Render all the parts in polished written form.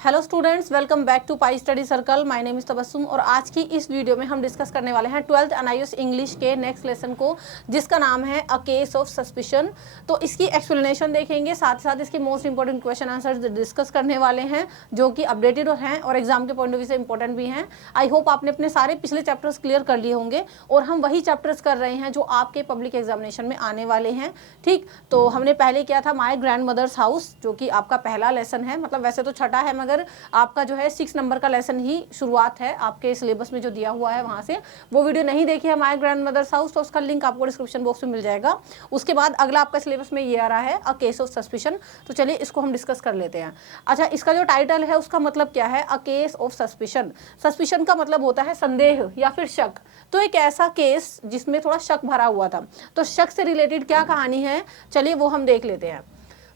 Hello students, welcome back to pi study circle. My name is Tabassum और आज की इस वीडियो में हम डिस्कस करने वाले हैं 12th NIOS इंग्लिश के नेक्स्ट लेसन को, जिसका नाम है अ केस ऑफ सस्पिशन। तो इसकी एक्सप्लेनेशन देखेंगे, साथ ही साथ इसके most important question answer discuss करने वाले हैं जो कि अपडेटेड हैं और एग्जाम के पॉइंट ऑफ व्यू से इंपॉर्टेंट भी हैं। आई होप आपने अपने सारे पिछले चैप्टर्स क्लियर कर लिए होंगे और हम वही चैप्टर्स कर रहे हैं जो आपके पब्लिक एग्जामिनेशन में आने वाले हैं। ठीक, तो हमने पहले किया था माई ग्रैंड मदर्स हाउस, जो कि आपका पहला लेसन है, मतलब वैसे तो छठा है मगर आपका जो है 6 नंबर का लेसन ही शुरुआत है आपके सिलेबस में जो दिया हुआ है वहां से। वो वीडियो नहीं देखी है माय ग्रैंड मदर्स हाउस तो उसका लिंक आपको डिस्क्रिप्शन बॉक्स में मिल जाएगा। उसके बाद अगला आपका सिलेबस में ये आ रहा है अ केस ऑफ सस्पिशन। तो चलिए इसको हम डिस्कस कर लेते हैं। अच्छा, इसका जो टाइटल है उसका मतलब क्या है? A case of suspicion. Suspicion का मतलब होता है संदेह या फिर शक। तो एक ऐसा केस जिसमें थोड़ा शक भरा हुआ था। तो शक से रिलेटेड क्या कहानी है, चलिए वो हम देख लेते हैं।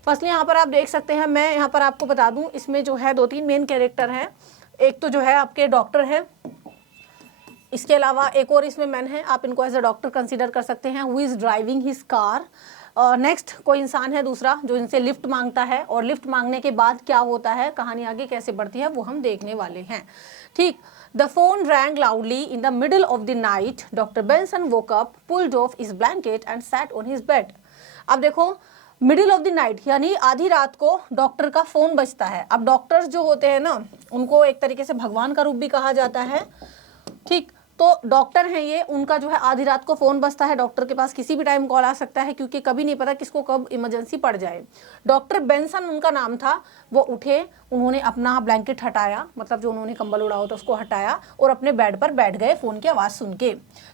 फर्स्टली यहाँ पर आप देख सकते हैं, मैं यहाँ पर आपको बता दूं, इसमें जो है 2-3 मेन कैरेक्टर हैं। एक तो जो है आपके डॉक्टर हैं, इसके अलावा एक और इसमें मैन है, आप इनको एज अ डॉक्टर कंसीडर कर सकते हैं, who is driving his car. और नेक्स्ट कोई इंसान है दूसरा जो इनसे लिफ्ट मांगता है, और लिफ्ट मांगने के बाद क्या होता है, कहानी आगे कैसे बढ़ती है वो हम देखने वाले हैं। ठीक, the phone wrong loudly in the middle of the night. Doctor Benson woke up, pulled off his blanket and sat on his bed. अब देखो, मिडिल ऑफ द नाइट यानी आधी रात को डॉक्टर का फोन बजता है। अब डॉक्टर्स जो होते हैं ना, उनको एक तरीके से भगवान का रूप भी कहा जाता है। ठीक, तो डॉक्टर हैं ये, उनका जो है आधी रात को फोन बजता है। डॉक्टर के पास किसी भी टाइम कॉल आ सकता है क्योंकि कभी नहीं पता किसको कब इमरजेंसी पड़ जाए। डॉक्टर बेंसन उनका नाम था। वो उठे, उन्होंने अपना ब्लैंकेट हटाया, मतलब जो उन्होंने कंबल उड़ा होता उसको हटाया और अपने बेड पर बैठ गए फोन की आवाज सुन के।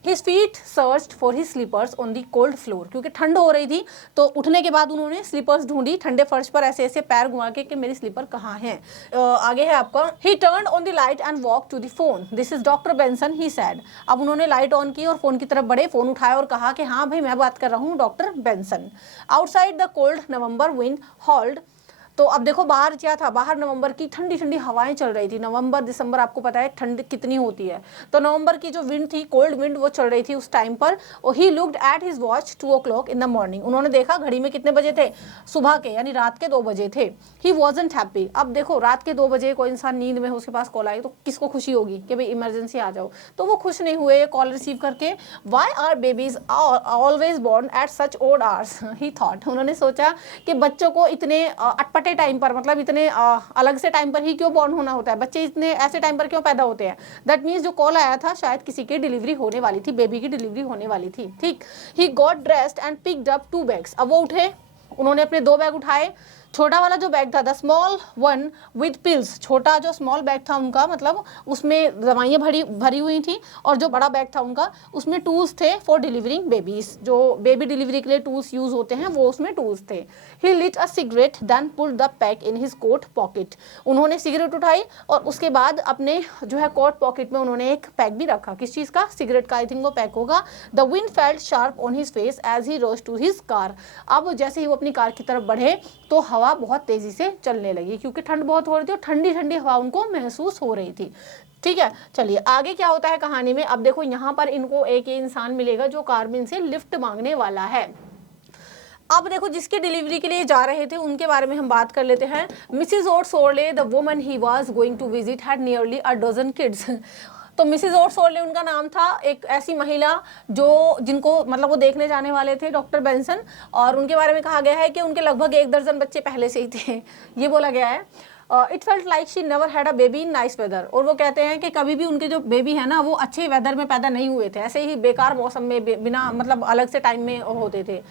His feet searched for his slippers on the cold floor, क्योंकि ठंड हो रही थी तो उठने के बाद उन्होंने स्लीपर्स ढूंढी ठंडे फर्श पर, ऐसे ऐसे पैर घुमा के कि मेरी स्लीपर कहाँ है। आगे है आपका, he turned on the light and walk to the phone. This is doctor Benson, he said. अब उन्होंने लाइट ऑन की और फोन की तरफ बढ़े, फोन उठाया और कहा कि हाँ भाई मैं बात कर रहा हूँ doctor Benson. Outside the cold November wind hold. तो अब देखो बाहर क्या था, बाहर नवंबर की ठंडी ठंडी हवाएं चल रही थी। नवंबर दिसंबर आपको पता है ठंड कितनी होती है, तो नवंबर की जो विंड थी, कोल्ड विंड, वो चल रही थी उस टाइम पर। और he looked at his watch 2 o'clock in the morning. उन्होंने देखा घड़ी में कितने बजे थे, सुबह के यानी रात के 2 बजे थे। ही वॉजंट हैप्पी। अब देखो रात के 2 बजे कोई इंसान नींद में उसके पास कॉल आई तो किसको खुशी होगी कि भाई इमरजेंसी आ जाओ, तो वो खुश नहीं हुए कॉल रिसीव करके। Why are babies always born at such odd hours, he thought. उन्होंने सोचा कि बच्चों को इतने अटपटे टाइम पर, मतलब इतने अलग से टाइम पर ही क्यों बॉर्न होना होता है, बच्चे इतने ऐसे टाइम पर क्यों पैदा होते हैं। दैट मीन्स जो कॉल आया था शायद किसी की डिलीवरी होने वाली थी, बेबी की डिलीवरी होने वाली थी। ठीक, he got dressed and picked up 2 bags। अब वो उठे, उन्होंने अपने 2 बैग उठाए। छोटा वाला जो बैग था, the small one with pills, छोटा जो स्मॉल बैग था उनका, मतलब उसमें दवाइयाँ भरी हुई थी। और जो बड़ा बैग था उनका, उसमें टूल्स थे फॉर डिलीवरिंग बेबीज, जो बेबी डिलीवरी के लिए टूल्स यूज होते हैं वो उसमें टूल्स थे। He lit a cigarette then pulled the pack in his coat pocket. उन्होंने सिगरेट उठाई और उसके बाद अपने जो है कोट पॉकेट में उन्होंने एक पैक भी रखा। किस चीज़ का? सिगरेट का, आई थिंक वो पैक होगा। The wind felt sharp on his face as he rose to his car. अब जैसे ही वो अपनी कार की तरफ बढ़े तो हवा बहुत तेजी से चलने लगी, क्योंकि ठंड बहुत हो रही थी और ठंडी ठंडी हवा उनको महसूस हो रही थी। ठीक है, चलिए आगे क्या होता है कहानी में। अब देखो यहाँ पर इनको एक इंसान मिलेगा जो कार में इनसे लिफ्ट मांगने वाला है। अब देखो जिसके डिलीवरी के लिए जा रहे थे उनके बारे में हम बात कर लेते हैं। Mrs Otsorley, the woman he was going to visit, had nearly a dozen kids. तो मिसिज ओट्सोर्ले उनका नाम था, एक ऐसी महिला जो जिनको मतलब वो देखने जाने वाले थे डॉक्टर बेंसन, और उनके बारे में कहा गया है कि उनके लगभग 1 दर्जन बच्चे पहले से ही थे, ये बोला गया है। It felt like she never had a baby in nice weather. और वो कहते हैं कि कभी भी उनके जो बेबी है ना वो अच्छे वेदर में पैदा नहीं हुए थे, ऐसे ही बेकार मौसम में बिना मतलब अलग से टाइम में होते थे।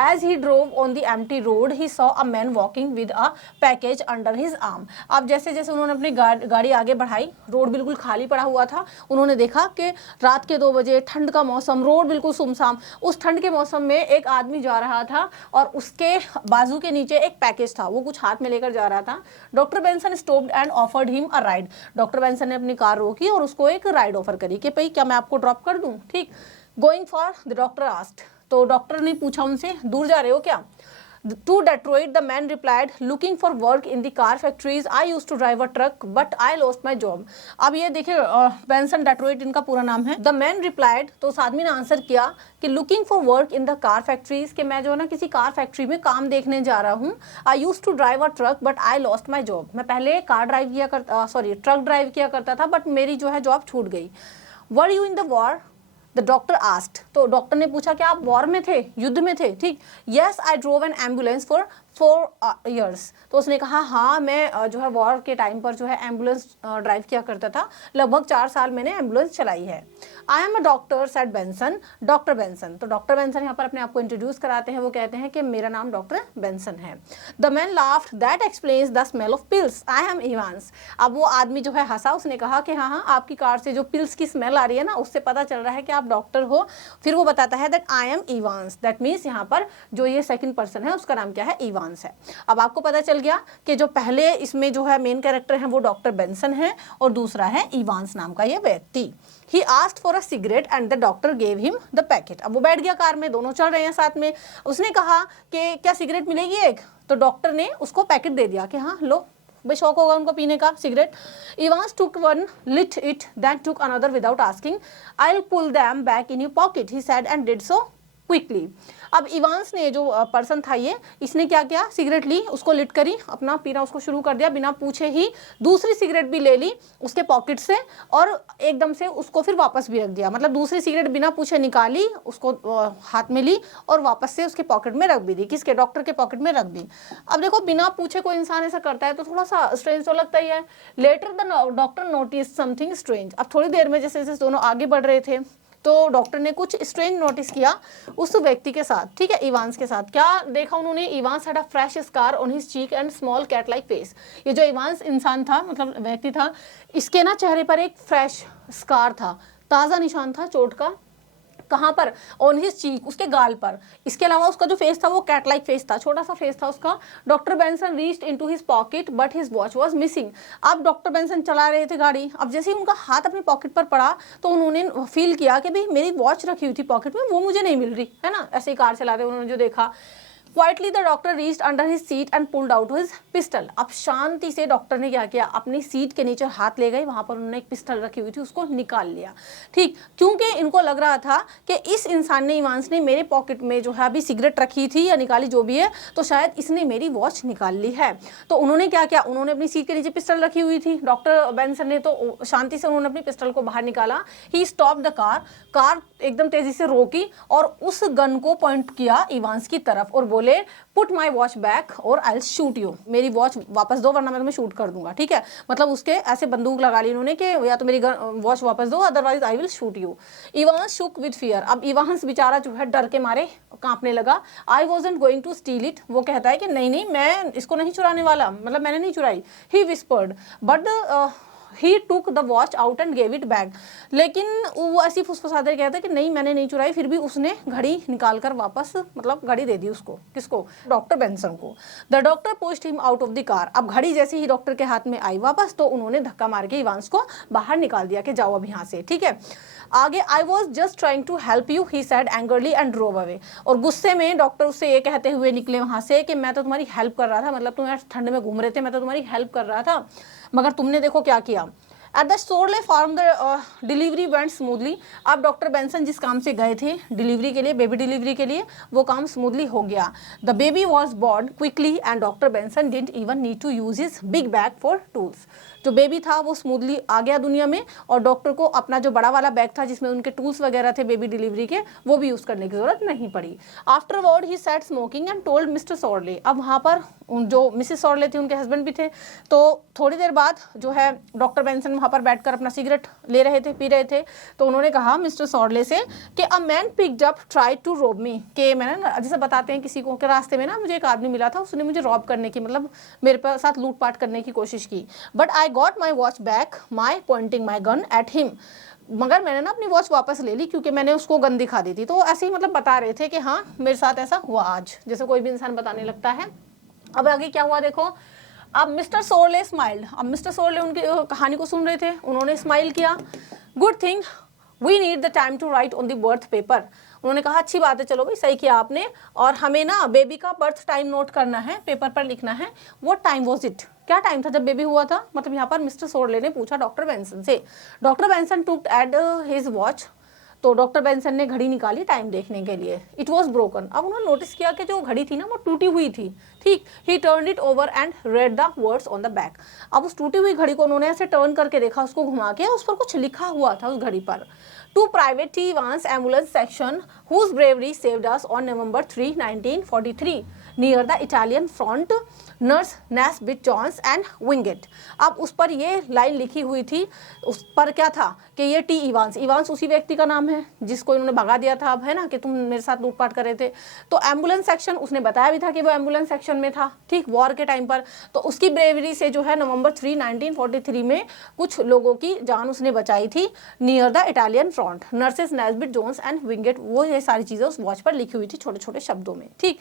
As he drove on the empty road he saw a man walking with a package under his arm. अब जैसे जैसे उन्होंने अपनी गाड़ी आगे बढ़ाई, रोड बिल्कुल खाली पड़ा हुआ था। उन्होंने देखा कि रात के 2 बजे, ठंड का मौसम, रोड बिल्कुल सुमसाम, उस ठंड के मौसम में एक आदमी जा रहा था और उसके बाजू के नीचे एक पैकेज था, वो कुछ हाथ में लेकर जा रहा था। Doctor Benson stopped and offered him a ride. Doctor Benson ने अपनी कार रोकी और उसको एक राइड ऑफर करी कि भाई क्या मैं आपको ड्रॉप कर दूं। ठीक, going for the doctor asked. तो डॉक्टर ने पूछा उनसे, दूर जा रहे हो क्या? To Detroit the man replied, looking for work in the car factories, I used to drive a truck but I lost my job. अब ये देखिए बेंसन डेट्रॉइट इनका पूरा नाम है। द मैन रिप्लाइड, तो उस आदमी ने आंसर किया कि looking for work in the car factories, कि मैं जो है ना किसी कार फैक्ट्री में काम देखने जा रहा हूँ। I used to drive a truck but I lost my job, मैं पहले कार ड्राइव किया करता, सॉरी ट्रक ड्राइव किया करता था बट मेरी जो है जॉब छूट गई। Were you in the war, the doctor asked, तो डॉक्टर ने पूछा कि आप वॉर में थे, युद्ध में थे, ठीक। Yes I drove N ambulance for 4 years, तो उसने कहा हाँ मैं जो है वॉर के टाइम पर जो है एम्बुलेंस ड्राइव किया करता था, लगभग 4 साल मैंने एम्बुलेंस चलाई है। I am a doctor said Benson, doctor Benson, तो डॉक्टर बेंसन यहाँ पर अपने आप को इंट्रोड्यूस कराते हैं, वो कहते हैं कि मेरा नाम डॉक्टर बेंसन है। The man laughed, that explains the smell of pills, I am Evans. अब वो आदमी जो है हंसा, उसने कहा कि हाँ हाँ आपकी कार से जो पिल्स की स्मेल आ रही है ना, उससे पता चल रहा है कि आप डॉक्टर हो। फिर वो बताता है that I am Evans, that means यहाँ पर जो ये सेकंड पर्सन है उसका नाम क्या है, इवांस है। अब आपको पता चल गया कि जो पहले इसमें जो है मेन कैरेक्टर है वो डॉक्टर बेंसन है और दूसरा है इवांस नाम का ये व्यक्ति। He asked for a cigarette and the doctor gave him the packet। अब वो बैठ गया कार में, दोनों चल रहे हैं साथ में। उसने कहा कि क्या सिगरेट मिलेगी एक, तो डॉक्टर ने उसको पैकेट दे दिया कि हाँ लो, भाई शौक होगा उनको पीने का cigarette. Evans took one, lit it, then took another without asking. I'll pull them back in your pocket, he said and did so quickly। अब इवांस ने जो पर्सन था ये, इसने क्या किया, सिगरेट ली, उसको लिट करी, अपना पीना उसको शुरू कर दिया, बिना पूछे ही दूसरी सिगरेट भी ले ली उसके पॉकेट से और एकदम से उसको फिर वापस भी रख दिया। मतलब दूसरी सिगरेट बिना पूछे निकाली, उसको हाथ में ली और वापस से उसके पॉकेट में रख भी दी, किसके, डॉक्टर के पॉकेट में रख दी। अब देखो बिना पूछे कोई इंसान ऐसा करता है तो थोड़ा सा स्ट्रेंज तो लगता ही है। Later the doctor notice something strange. अब थोड़ी देर में जैसे जैसे दोनों आगे बढ़ रहे थे तो डॉक्टर ने कुछ स्ट्रेंज नोटिस किया उस व्यक्ति के साथ, ठीक है, इवांस के साथ। क्या देखा उन्होंने, Evans had a fresh scar on his cheek and small cat like face. ये जो इवांस इंसान था, मतलब व्यक्ति था, इसके ना चेहरे पर एक फ्रेश स्कार था, ताज़ा निशान था चोट का। कहाँ पर, ऑन हिज चीक, उसके गाल पर। इसके अलावा उसका जो फेस था वो कैट लाइक फेस था, छोटा सा फेस था उसका। Doctor Benson reached into his pocket but his watch was missing. अब डॉक्टर बेंसन चला रहे थे गाड़ी, अब जैसे ही उनका हाथ अपनी पॉकेट पर पड़ा तो उन्होंने फील किया कि भाई मेरी वॉच रखी हुई थी पॉकेट में, वो मुझे नहीं मिल रही है ना। ऐसे ही कार चलाते उन्होंने जो देखा। Quietly the doctor reached under his seat and pulled out his pistol। अब शांति से डॉक्टर ने क्या किया, अपनी सीट के नीचे हाथ ले गए, वहां पर उन्होंने एक पिस्टल रखी हुई थी उसको निकाल लिया, ठीक। क्योंकि इनको लग रहा था कि इस इंसान ने, इवांस ने मेरे पॉकेट में जो है अभी सिगरेट रखी थी या निकाली जो भी है, तो शायद इसने मेरी वॉच निकाल ली है। तो उन्होंने क्या किया, उन्होंने अपनी सीट के नीचे पिस्टल रखी हुई थी, डॉक्टर बेंसन ने, तो शांति से उन्होंने अपनी पिस्टल को बाहर निकाला। ही स्टॉप द कार, कार एकदम तेजी से रोकी और उस गन को पॉइंट किया इवांस की तरफ और बोले पुट माई वॉच बैक और आई विल शूट यू, मेरी वॉच वापस दो वरना मैं तुम्हें शूट कर दूंगा, ठीक है। मतलब उसके ऐसे बंदूक लगा ली उन्होंने कि या तो मेरी वॉच वापस दो otherwise I will shoot you. Evans shook with fear. अब इवांस बेचारा जो है डर के मारे कांपने लगा। I wasn't going to steal it, वो कहता है कि नहीं नहीं मैं इसको नहीं चुराने वाला, मतलब मैंने नहीं चुराई। He whispered but he took the watch out and gave it back. लेकिन वो ऐसी फुसफुसाते कहता है कि नहीं मैंने नहीं चुराई, फिर भी उसने घड़ी निकाल कर वापस, मतलब घड़ी दे दी उसको, किसको, डॉक्टर बेंसन को। The doctor pushed him out of the car. अब घड़ी जैसे ही डॉक्टर के हाथ में आई वापस तो उन्होंने धक्का मार के इवांस को बाहर निकाल दिया कि जाओ अब यहाँ से, ठीक है। आगे I was just trying to help you, he said angrily and drove away. और गुस्से में डॉक्टर उससे ये कहते हुए निकले वहां से कि मैं तो तुम्हारी हेल्प कर रहा था, मतलब तुम यार ठंड में घूम रहे थे, मैं तो तुम्हारी हेल्प कर रहा था, मगर तुमने देखो क्या किया। At the Sorley farm the delivery went smoothly. अब डॉक्टर बेंसन जिस काम से गए थे डिलीवरी के लिए, बेबी डिलीवरी के लिए, वो काम स्मूथली हो गया। The baby was born quickly and doctor Benson didn't even need to use his big bag for tools. जो बेबी था वो स्मूथली आ गया दुनिया में और डॉक्टर को अपना जो बड़ा वाला बैग था जिसमें उनके टूल्स वगैरह थे बेबी डिलीवरी के, वो भी यूज करने की जरूरत नहीं पड़ी। Afterward he sat smoking and told Mr Sorley. अब वहाँ पर जो मिसेस सॉर्ले थी उनके हस्बैंड भी थे, तो थोड़ी देर बाद जो है डॉक्टर बेंसन वहाँ पर बैठकर अपना सिगरेट ले रहे थे, पी रहे थे, तो उन्होंने कहा मिस्टर सॉर्ले से कि a man picked up try to rob me, कि मैंने जैसे बताते हैं किसी को के रास्ते में ना मुझे एक आदमी मिला था, उसने मुझे रॉब करने की, मतलब मेरे साथ लूटपाट करने की कोशिश की। But I got my watch back, my pointing my gun at him. मगर मैंने ना अपनी वॉच वापस ले ली क्योंकि मैंने उसको गन दिखा दी थी। तो ऐसे ही मतलब बता रहे थे कि हाँ मेरे साथ ऐसा हुआ आज, जैसे कोई भी इंसान बताने लगता है। अब आगे क्या हुआ देखो। अब मिस्टर सोरले स्माइल्ड। अब मिस्टर सोरले उनकी कहानी को सुन रहे थे, उन्होंने स्माइल किया। Good thing we need the time to write on the birth paper. उन्होंने कहा अच्छी बात है, चलो भाई सही किया आपने, और हमें ना बेबी का बर्थ टाइम नोट करना है, पेपर पर लिखना है। व्हाट टाइम वाज इट, क्या टाइम था जब बेबी हुआ था। मतलब यहाँ पर मिस्टर सोरले ने पूछा डॉक्टर बेंसन से। Doctor Benson took at his watch, तो डॉक्टर बेंसन ने घड़ी निकाली टाइम देखने के लिए। इट वॉज ब्रोकन, अब उन्होंने नोटिस किया कि जो घड़ी थी ना वो टूटी हुई थी, ठीक। ही turn it over and read the words on the back. अब उस टूटी हुई घड़ी को उन्होंने ऐसे टर्न करके देखा, उसको घुमा के, उस पर कुछ लिखा हुआ था उस घड़ी पर। To private T Evans ambulance section whose bravery saved us on November 3, 1943 near the Italian front, nurse Nesbit Jones and Wingate. अब उस पर ये लाइन लिखी हुई थी, उस पर क्या था कि ये टी इवांस, इवांस उसी व्यक्ति का नाम है जिसको इन्होंने भगा दिया था, अब है ना, कि तुम मेरे साथ लूटपाट कर रहे थे। तो एम्बुलेंस सेक्शन, उसने बताया भी था कि वो एम्बुलेंस सेक्शन में था, ठीक, वॉर के टाइम पर। तो उसकी ब्रेवरी से जो है November 3, 1943 में कुछ लोगों की जान उसने बचाई थी, near the Italian front, nurses Nesbit Jones and Wingate. वो ये सारी चीजें उस वॉच पर लिखी हुई थी छोटे छोटे शब्दों में, ठीक।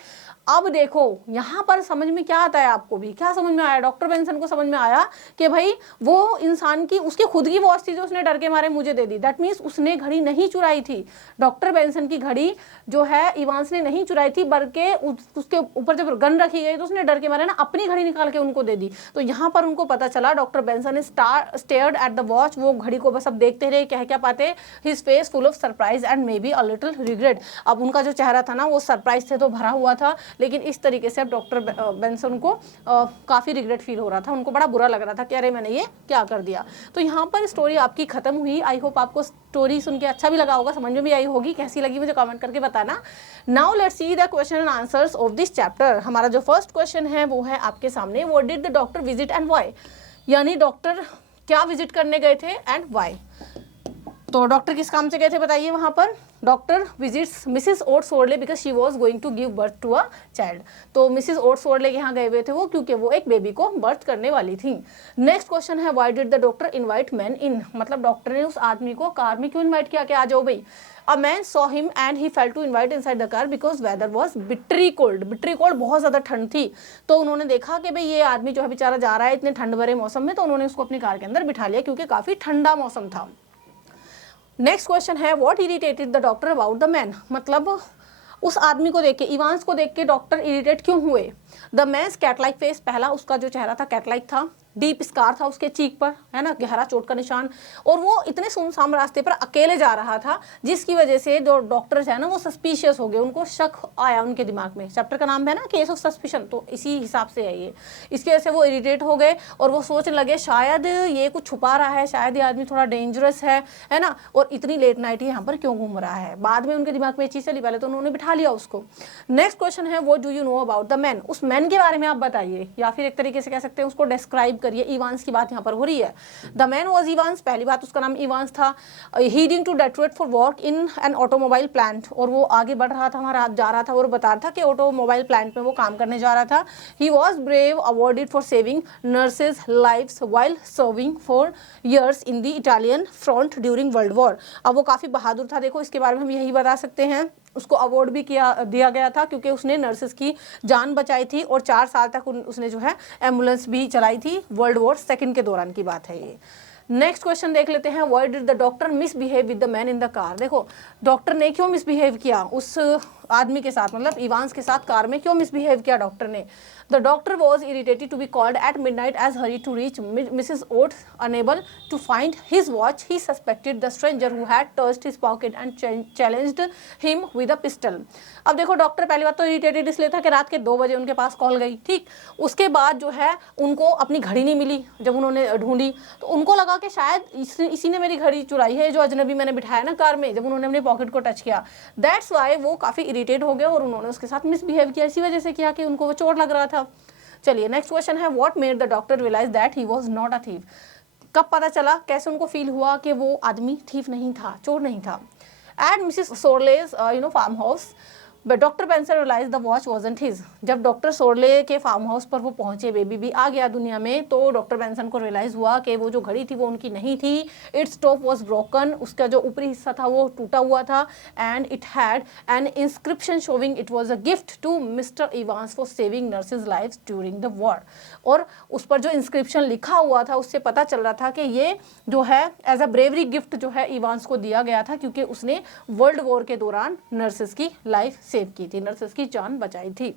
अब देखो यहाँ पर समझ में क्या आता है, आपको भी क्या समझ में आया, डॉक्टर बेंसन को समझ में आया कि भाई वो इंसान की, उसकी खुद की वॉच थी जो उसने डर के मारे मुझे दे दी। दैट मीन्स उसने घड़ी नहीं चुराई थी, डॉक्टर बेंसन की घड़ी जो है इवांस ने नहीं चुराई थी, बल्कि उसके ऊपर जब गन रखी गई तो उसने डर के मारे ना अपनी घड़ी निकाल के उनको दे दी। तो यहाँ पर उनको पता चला डॉक्टर बेंसन ने स्टेयर्ड एट द वॉच, वो घड़ी को बस अब देखते रहे, क्या पाते, his face full of surprise and may be a little regret. अब उनका जो चेहरा था ना वो सरप्राइज से तो भरा हुआ था, लेकिन इस तरीके से अब डॉक्टर बेंसन को काफ़ी रिग्रेट फील हो रहा था, उनको बड़ा बुरा लग रहा था कि अरे मैंने ये क्या कर दिया। तो यहाँ पर स्टोरी आपकी खत्म हुई। आई होप आपको स्टोरी सुन के अच्छा भी लगा होगा, समझ में भी आई होगी। कैसी लगी मुझे कमेंट करके बताना। Now let's see the question and answers of this chapter. हमारा जो फर्स्ट क्वेश्चन है वो है आपके सामने, what did the doctor visit and why, यानी डॉक्टर क्या विजिट करने गए थे एंड व्हाई। तो डॉक्टर किस काम से गए थे बताइए। वहां पर doctor visits Mrs Ot Sorley because she was going to give birth to a child. तो मिसिस ओट सोरले के यहाँ गए हुए थे वो, क्योंकि वो एक बेबी को बर्थ करने वाली थी। नेक्स्ट क्वेश्चन है, why did the doctor invite man in, मतलब डॉक्टर ने उस आदमी को कार में क्यों इन्वाइट किया कि आ जाओ भाई। A man saw him and he felt to invite inside the car because weather was bitterly cold. Bitterly cold, बहुत ज्यादा ठंड थी। तो उन्होंने देखा कि भाई ये आदमी जो है बेचारा जा रहा है इतने ठंड भरे मौसम में, तो उन्होंने उसको अपनी कार के अंदर बिठा लिया क्योंकि काफी ठंडा मौसम था। नेक्स्ट क्वेश्चन है, what irritated the doctor about the man, मतलब उस आदमी को देख के, इवांस को देख के डॉक्टर इरिटेट क्यों हुए। The man's cat like face, पहला उसका जो चेहरा था कैट लाइक था, डीप स्कार था उसके चीक पर, है ना, गहरा चोट का निशान, और वो इतने सुनसान रास्ते पर अकेले जा रहा था जिसकी वजह से जो डॉक्टर्स है ना वो सस्पिशियस हो गए, उनको शक आया उनके दिमाग में। चैप्टर का नाम है ना केस ऑफ सस्पिशन, तो इसी हिसाब से है ये। इसकी वजह से वो इरिटेट हो गए और वो सोचने लगे शायद ये कुछ छुपा रहा है, शायद ये आदमी थोड़ा डेंजरस है ना, और इतनी लेट नाइट यहाँ पर क्यों घूम रहा है। बाद में उनके दिमाग में ये चीज़ चली, पहले तो उन्होंने बिठा लिया उसको। नेक्स्ट क्वेश्चन है, what do you know about the man, उस मैन के बारे में आप बताइए, या फिर एक तरीके से कह सकते हैं उसको डिस्क्राइब करिए। इवांस की बात यहाँ पर हो रही है। द मैन वॉज इवांस, पहली बात उसका नाम इवांस था। Heading to Detroit for work in an automobile plant, और वो आगे बढ़ रहा था, हमारा जा रहा था और बता रहा था कि ऑटोमोबाइल प्लांट में वो काम करने जा रहा था। He was brave, awarded for saving nurses lives while serving for years in the Italian front during world war. अब वो काफ़ी बहादुर था, देखो इसके बारे में हम यही बता सकते हैं। उसको अवार्ड भी दिया गया था क्योंकि उसने नर्सेस की जान बचाई थी, और 4 साल तक उसने जो है एम्बुलेंस भी चलाई थी। वर्ल्ड वॉर सेकंड के दौरान की बात है ये। नेक्स्ट क्वेश्चन देख लेते हैं, why did the doctor misbehave with the man in the car. देखो डॉक्टर ने क्यों मिसबिहेव किया उस आदमी के साथ, मतलब इवांस के साथ कार में क्यों मिसबिहेव किया डॉक्टर ने। The doctor was irritated to be called at midnight as hurry to reach Mrs Oates, unable to find his watch he suspected the stranger who had touched his pocket and challenged him with a pistol. अब देखो doctor पहली बात तो irritated इसलिए था कि रात के 2 बजे उनके पास कॉल गई, ठीक। उसके बाद जो है उनको अपनी घड़ी नहीं मिली, जब उन्होंने ढूंढी तो उनको लगा कि शायद इसी ने मेरी घड़ी चुराई है, जो अजनबी मैंने बिठाया ना कार में, जब उन्होंने अपने पॉकेट को टच किया। दैट्स वाई वो काफ़ी इरिटेट हो गए और उन्होंने उसके साथ मिसबिहेव किया, इसी वजह से किया कि उनको वो चोट लग रहा था। चलिए नेक्स्ट क्वेश्चन है, what made the doctor realize that he was not a thief. कब पता चला, कैसे उनको फील हुआ कि वो आदमी थीफ नहीं था, चोर नहीं था। At Mrs Sorley's farmhouse but doctor Benson realize the watch wasn't his. जब डॉक्टर सोरले के फार्म हाउस पर वो पहुंचे, बेबी भी आ गया दुनिया में, तो डॉक्टर बेंसन को रियलाइज हुआ कि वो जो घड़ी थी वो उनकी नहीं थी। इट्स टॉप वॉज ब्रोकन, उसका जो ऊपरी हिस्सा था वो टूटा हुआ था। And it had an inscription showing it was a gift to mister Evans for saving nurses lives during the war. और उस पर जो इंस्क्रिप्शन लिखा हुआ था उससे पता चल रहा था कि ये जो है एज अ ब्रेवरी गिफ्ट जो है इवांस को दिया गया था, क्योंकि उसने वर्ल्ड वॉर के दौरान नर्सेस की लाइफ सेव की थी, नर्सेस की जान बचाई थी।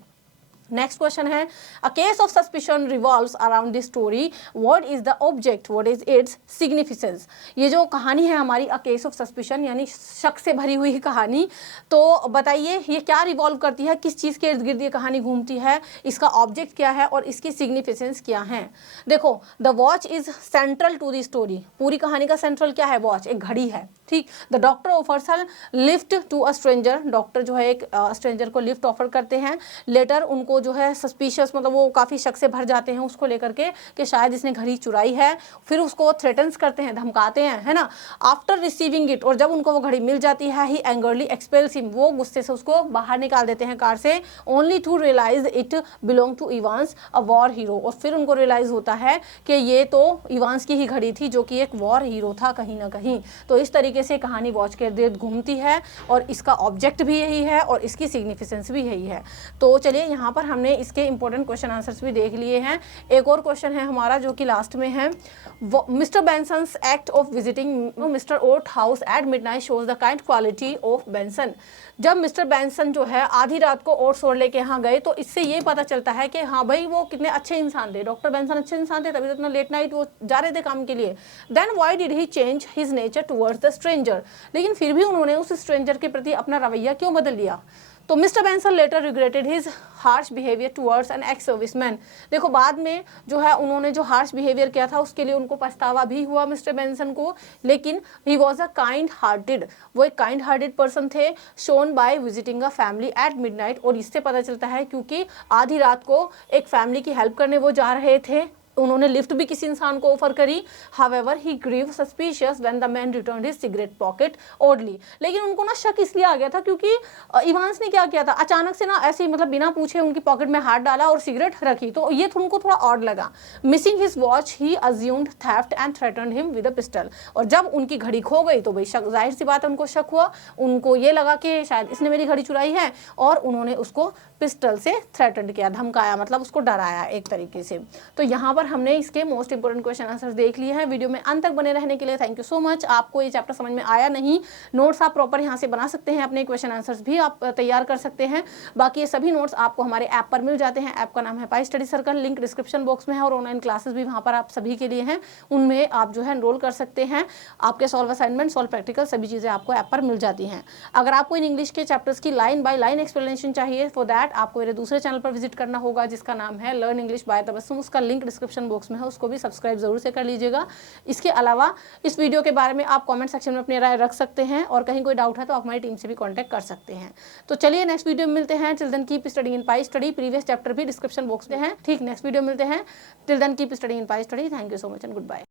नेक्स्ट क्वेश्चन है, a case of suspicion revolves around this story, what is the object, what is its significance. ये जो कहानी है हमारी अ केस ऑफ सस्पिशन यानी शक से भरी हुई कहानी, तो बताइए ये क्या रिवॉल्व करती है, किस चीज़ के इर्द गिर्द ये कहानी घूमती है, इसका ऑब्जेक्ट क्या है और इसकी सिग्निफिकेंस क्या है। देखो, the watch is central to the story. पूरी कहानी का सेंट्रल क्या है? वॉच, एक घड़ी है, ठीक। The doctor offers her lift to a stranger, doctor जो है एक स्ट्रेंजर को लिफ्ट ऑफर करते हैं। लेटर उनको जो है सस्पिशियस, मतलब वो काफ़ी शक से भर जाते हैं उसको लेकर के कि शायद इसने घड़ी चुराई है। फिर उसको थ्रेटन्स करते हैं, धमकाते हैं, है ना। आफ्टर रिसीविंग इट, और जब उनको वो घड़ी मिल जाती है, ही एंगरली एक्सपेल्स हिम, वो गुस्से से उसको बाहर निकाल देते हैं कार से। Only to realize it belong to Evans a war hero, और फिर उनको रियलाइज होता है कि ये तो इवांस की ही घड़ी थी जो कि एक वॉर हीरो था कहीं ना कहीं। तो इस तरीके से कहानी वॉच के इर्द घूमती है और इसका ऑब्जेक्ट भी यही है और इसकी सिग्निफिकेंस भी यही है। तो चलिए यहाँ पर हमने इसके इंपॉर्टेंट क्वेश्चन आंसर्स भी देख लिए हैं। एक और क्वेश्चन है हमारा जो कि लास्ट में है, mister Benson's act of visiting mister oat house at midnight shows the kind quality of Benson. जब मिस्टर बेंसन जो है आधी रात को ओट सोरले के यहाँ गए, तो इससे ये पता चलता है कि हाँ भाई वो कितने अच्छे इंसान थे, डॉक्टर बेंसन अच्छे इंसान थे, तभी तो इतना लेट नाइट वो जा रहे थे काम के लिए। Then why did he change his nature towards the stranger, लेकिन फिर भी उन्होंने उस स्ट्रेंजर के प्रति अपना रवैया क्यों बदल लिया। तो mister Benson later regretted his harsh behaviour towards an ex serviceman. देखो बाद में जो है उन्होंने जो हार्श बिहेवियर किया था उसके लिए उनको पछतावा भी हुआ मिस्टर बेंसन को, लेकिन he was a kind hearted, वो एक काइंड हार्टेड पर्सन थे, shown by visiting a family at midnight. और इससे पता चलता है क्योंकि आधी रात को एक फैमिली की हेल्प करने वो जा रहे थे, उन्होंने लिफ्ट भी किसी इंसान को ऑफर करी। However he grew suspicious when the man returned his cigarette pocket oddly. लेकिन उनको ना शक इसलिए आ गया था क्योंकि इवांस ने क्या किया था, अचानक से ना ऐसे ही मतलब बिना पूछे उनकी पॉकेट में हाथ डाला और सिगरेट रखी, तो ये उनको थोड़ा ऑड लगा। Missing his watch he assumed theft and threatened him with a pistol. और जब उनकी घड़ी खो गई तो भाई शक, जाहिर सी बात है उनको शक हुआ, उनको ये लगा कि शायद इसने मेरी घड़ी चुराई है, और उन्होंने उसको पिस्टल से थ्रेटन्ड किया, धमकाया, मतलब उसको डराया एक तरीके से। तो यहाँ पर हमने इसके मोस्ट इंपोर्टेंट क्वेश्चन आंसर्स देख लिए हैं। वीडियो में अंत तक बने रहने के लिए थैंक यू सो मच। आपको ये चैप्टर समझ में आया नहीं, नोट्स आप प्रॉपर यहाँ से बना सकते हैं, अपने क्वेश्चन आंसर्स भी आप तैयार कर सकते हैं। बाकी ये सभी नोट्स आपको हमारे ऐप पर मिल जाते हैं। ऐप का नाम है pi study circle, link description box में है, और ऑनलाइन क्लासेस भी वहाँ पर आप सभी के लिए हैं, उनमें आप जो है एनरोल कर सकते हैं। आपके सॉल्व असाइनमेंट, सॉल्व प्रैक्टिकल सभी चीज़ें आपको ऐप पर मिल जाती हैं। अगर आपको इन इंग्लिश के चैप्टर्स की लाइन बाय लाइन एक्सप्लेनेशन चाहिए, फॉर दैट आपको मेरे दूसरे चैनल पर विजिट करना होगा जिसका नाम है लर्न इंग्लिश बाय तबस्सुम। उसका लिंक डिस्क्रिप्शन बॉक्स में है, उसको भी सब्सक्राइब जरूर से कर लीजिएगा। इसके अलावा इस वीडियो के बारे में आप कमेंट सेक्शन में अपनी राय रख सकते हैं, और कहीं कोई डाउट है तो आप हमारी टीम से भी कांटेक्ट कर सकते हैं। तो चलिए नेक्स्ट वीडियो में मिलते हैं। Till then keep studying in Pi Study, previous chapter भी डिस्क्रिप्शन बॉक्स में है, ठीक। नेक्स्ट वीडियो मिलते हैं, till then keep studying in Pi Study. Thank you so much and good bye.